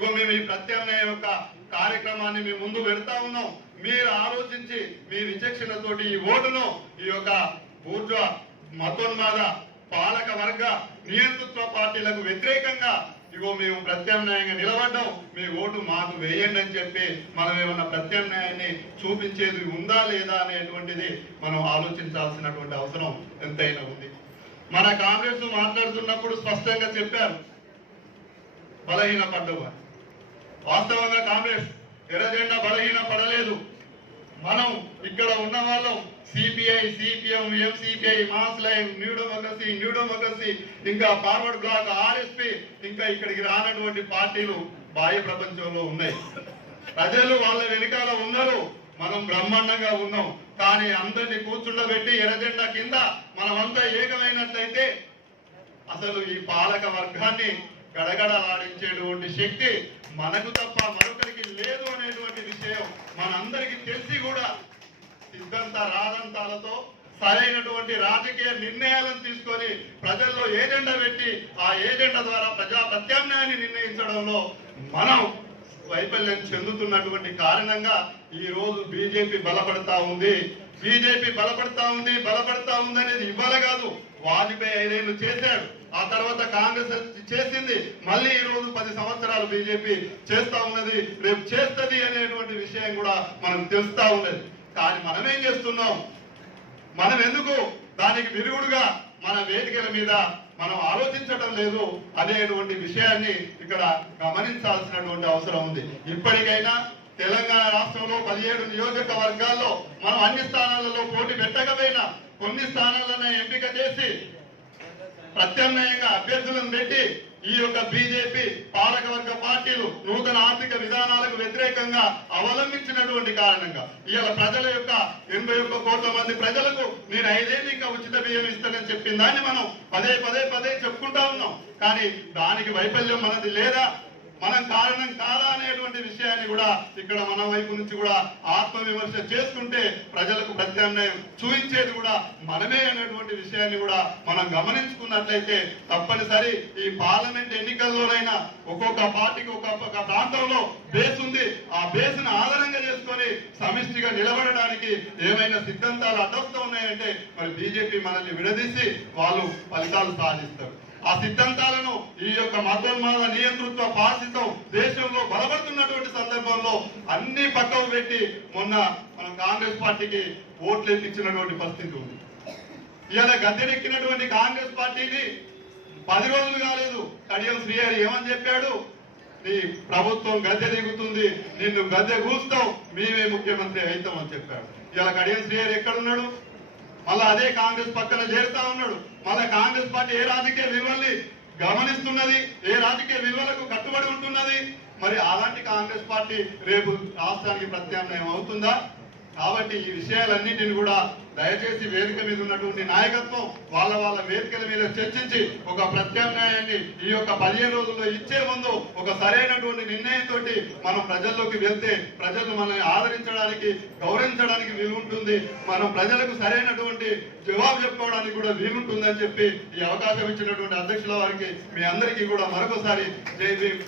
ఇగో మేము ఈ ప్రత్యామ్నాయ యొక్క కార్యక్రమాన్ని మేము ముందు పెడతా ఉన్నాం. మీరు ఆలోచించి మీ విచక్షణతోటి ఈ ఓటును ఈ యొక్క బూర్జా మతోన్మాద పాలక వర్గ నియంతృత్వ పార్టీలకు వ్యతిరేకంగా ఇగో మేము ప్రత్యామ్నాయంగా నిలబడ్డాం. మీ ఓటు మాకు వేయండి అని చెప్పి మనం ఏమన్నా ప్రత్యామ్నాయాన్ని చూపించేది ఉందా లేదా అనేటువంటిది మనం ఆలోచించాల్సినటువంటి అవసరం ఎంతైనా ఉంది. మన కాంగ్రెస్ మాట్లాడుతున్నప్పుడు స్పష్టంగా చెప్పారు. బలహీన పడ్డవారు వాస్తవంగా కాంగ్రెస్ ఎర్రజెండా బలహీన పడలేదు. మనం ఇక్కడ ఉన్న వాళ్ళం CPI CPM MCPI mass live new democracy new democracy ఇంకా ఫార్వర్డ్ బ్లాక్ ఆర్ఎస్పి ఇంకా ఇక్కడికి రానటువంటి పార్టీలు బాహ్య ప్రపంచంలో ఉన్నాయి. ప్రజలు వాళ్ళ వెనకాల ఉన్నారు. మనం బ్రహ్మాండంగా ఉన్నాం. కానీ అందరినీ కూర్చుండబెట్టి ఎర్రజెండా కింద మనమంతా ఏకమైనట్లయితే అసలు ఈ పాలక వర్గాన్ని గడగడలాడించేటువంటి శక్తి మనకు తప్ప మరొకరికి లేదు అనేటువంటి విషయం మనందరికీ తెలిసి కూడా సిద్ధంత రాదంతాలతో సరైనటువంటి రాజకీయ నిర్ణయాలను తీసుకొని ప్రజల్లో ఏజెండా పెట్టి ఆ ఏజెండా ద్వారా ప్రజా ప్రత్యామ్నాయాన్ని నిర్ణయించడంలో మనం వైఫల్యం చెందుతున్నటువంటి కారణంగా ఈ రోజు బీజేపీ బలపడతా ఉంది. బీజేపీ బలపడతా ఉంది బలపడతా ఉంది అనేది ఇవ్వాలి కాదు. వాజ్పేయి ఐదేళ్ళు చేశాడు. ఆ తర్వాత కాంగ్రెస్ చేసింది. మళ్ళీ ఈ రోజు పది సంవత్సరాలు బీజేపీ చేస్తా ఉన్నది. రేపు చేస్తది అనేటువంటి విషయం కూడా మనం తెలుస్తా ఉన్నది. కానీ మనం ఏం చేస్తున్నాం? మనం ఎందుకు దానికి విరుగుడుగా మన వేదికల మీద మనం ఆలోచించడం లేదు అనేటువంటి విషయాన్ని ఇక్కడ గమనించాల్సినటువంటి అవసరం ఉంది. ఇప్పటికైనా తెలంగాణ రాష్ట్రంలో పదిహేడు నియోజకవర్గాల్లో మనం అన్ని స్థానాలలో పోటీ పెట్టకపోయినా కొన్ని స్థానాలను ఎంపిక చేసి ప్రత్యామ్నాయంగా అభ్యర్థులను పెట్టి ఈ యొక్క బీజేపీ పాలకవర్గ పార్టీలు నూతన ఆర్థిక విధానాలకు వ్యతిరేకంగా అవలంబించినటువంటి కారణంగా ఇవాళ ప్రజల యొక్క ఎనభై ఒక్క కోట్ల మంది ప్రజలకు నేను ఐదేళ్ళు ఇంకా ఉచిత బియ్యం ఇస్తానని చెప్పిన దాన్ని మనం పదే పదే పదే చెప్పుకుంటా ఉన్నాం. కానీ దానికి వైఫల్యం మనది లేదా? మనం కారణం కాదు. ఇక్కడ మన వైపు నుంచి కూడా ఆత్మవిమర్శ చేసుకుంటే ప్రజలకు ప్రత్యామ్నాయం చూపించేది కూడా మనమే అనేటువంటి విషయాన్ని కూడా మనం గమనించుకున్నట్లయితే తప్పనిసరి ఈ పార్లమెంట్ ఎన్నికల్లోనైనా ఒక్కొక్క పార్టీకి ఒక్కొక్క ప్రాంతంలో బేస్ ఉంది. ఆ బేస్ను ఆధారంగా చేసుకొని సమిష్టిగా నిలబడడానికి ఏమైనా సిద్ధాంతాలు అడ్డొస్తూ ఉన్నాయంటే మరి బీజేపీ మనల్ని విడదీసి వాళ్ళు ఫలితాలు సాధిస్తారు. ఆ సిద్ధాంతాలను ఈ యొక్క మతోన్మాద నియంతృత్వ పాసితం దేశంలో బలపడుతున్నటువంటి సందర్భంలో అన్ని పక్కకు పెట్టి మొన్న మనం కాంగ్రెస్ పార్టీకి ఓట్లు ఎక్కించినటువంటి పరిస్థితి ఉంది. ఇవాళ గద్దెనెక్కినటువంటి కాంగ్రెస్ పార్టీని పది రోజులు కాలేదు. కడియం శ్రీహరి ఏమని చెప్పాడు? నీ ప్రభుత్వం గద్దె దిగుతుంది నిన్ను గద్దె కూస్తాం మేమే ముఖ్యమంత్రి అవుతామని చెప్పాడు. ఇలా కడియం శ్రీహరి ఎక్కడున్నాడు? మళ్ళా అదే కాంగ్రెస్ పక్కన చేరుతా ఉన్నాడు. మళ్ళా కాంగ్రెస్ పార్టీ ఏ రాజకీయ విలువల్ని గమనిస్తున్నది ఏ రాజకీయ విలువలకు కట్టుబడి ఉంటున్నది? మరి అలాంటి కాంగ్రెస్ పార్టీ రేపు రాష్ట్రానికి ప్రత్యామ్నాయం అవుతుందా? కాబట్టి ఈ విషయాలన్నింటిని కూడా దయచేసి వేదిక మీద ఉన్నటువంటి నాయకత్వం వాళ్ళ వాళ్ళ వేదికల మీద చర్చించి ఒక ప్రత్యామ్నాయాన్ని ఈ యొక్క పదిహేను రోజుల్లో ఇచ్చే ముందు ఒక సరైనటువంటి నిర్ణయంతో మనం ప్రజల్లోకి వెళ్తే ప్రజలు మనల్ని ఆదరించడానికి గౌరవించడానికి వీలుంటుంది. మనం ప్రజలకు సరైనటువంటి జవాబు చెప్పుకోవడానికి కూడా వీలుంటుందని చెప్పి ఈ అవకాశం ఇచ్చినటువంటి అధ్యక్షుల వారికి మీ అందరికీ కూడా మరొకసారి జై భీమ్